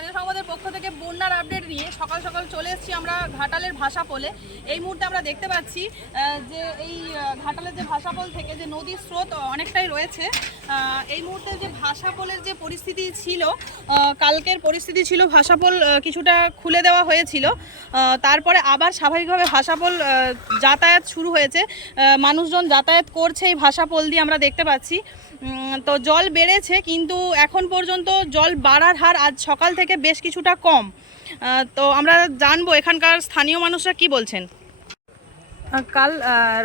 স্থানীয় সংবাদের পক্ষ থেকে বন্যার আপডেট নিয়ে সকাল সকাল চলে এসেছি আমরা ঘাটালের ভাষা পোলে এই মুহূর্তে আমরা দেখতে পাচ্ছি যে এই ঘাটালের যে ভাষাপোল থেকে যে নদীর স্রোত অনেকটাই রয়েছে। এই মুহূর্তে যে ভাষাপোলের যে পরিস্থিতি ছিল কালকের পরিস্থিতি ছিল ভাষাপোল কিছুটা খুলে দেওয়া হয়েছিল। তারপরে আবার স্বাভাবিকভাবে ভাষাপোল যাতায়াত শুরু হয়েছে। মানুষজন যাতায়াত করছে এই ভাষাপোল দিয়ে আমরা দেখতে পাচ্ছি। তো জল বেড়েছে, কিন্তু এখন পর্যন্ত জল বাড়ার হার আজ সকাল থেকে বেশ কিছুটা কম। তো আমরা জানব এখানকার স্থানীয় মানুষরা কি বলছেন? কাল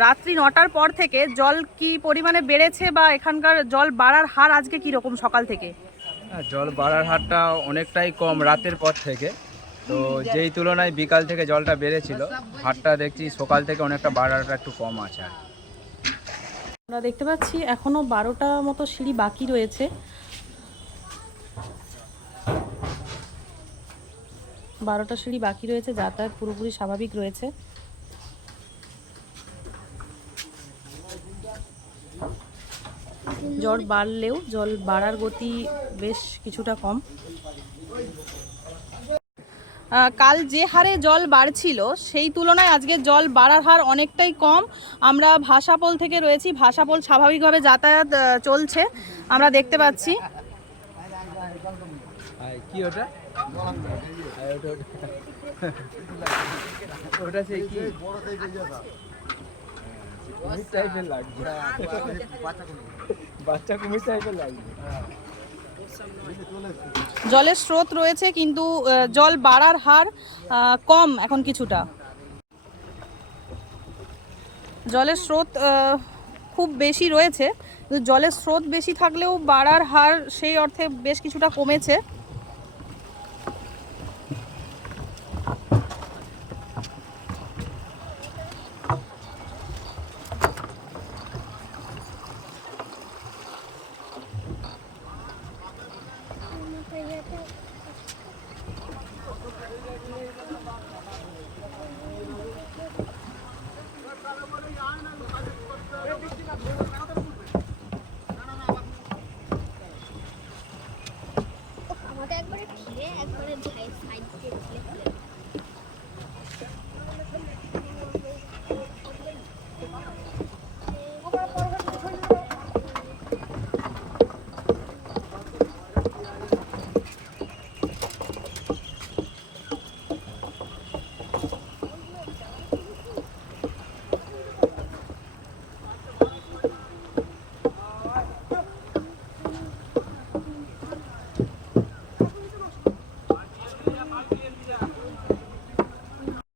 রাত্রি নটার পর থেকে জল কি পরিমাণে বেড়েছে বা এখানকার জল বাড়ার হার আজকে কি রকম সকাল থেকে? হ্যাঁ, জল বাড়ার হারটা অনেকটাই কম রাতের পর থেকে। তো যেই তুলনায় বিকাল থেকে জলটা বেড়েছিল হারটা দেখছি সকাল থেকে অনেকটা বাড়াটা একটু কম আছে আর আমরা দেখতে পাচ্ছি এখনও বারোটা মতো সিঁড়ি বাকি রয়েছে। বারোটা সিঁড়ি বাকি রয়েছে যাতায়াত পুরোপুরি স্বাভাবিক রয়েছে। জল বাড়লেও জল বাড়ার গতি বেশ কিছুটা কম। কাল যে হারে জল বাড়ছিল সেই তুলনায় আজকে জল বাড়ার হার অনেকটাই কম। আমরা ভাষাপোল থেকে রয়েছি ভাষাপোল স্বাভাবিকভাবে যাতায়াত চলছে। আমরা দেখতে পাচ্ছি। কি ওটা? ওটা সেই কি? টাইপের লাগছে। বাচ্চা লাগবে। জলের স্রোত রয়েছে, কিন্তু জল বাড়ার হার কম এখন কিছুটা। জলের স্রোত খুব বেশি রয়েছে। জলের স্রোত বেশি থাকলেও বাড়ার হার সেই অর্থে বেশ কিছুটা কমেছে। একবারে ফিরে একবারে ভাই সাইড দিয়ে ফেলে ফেলে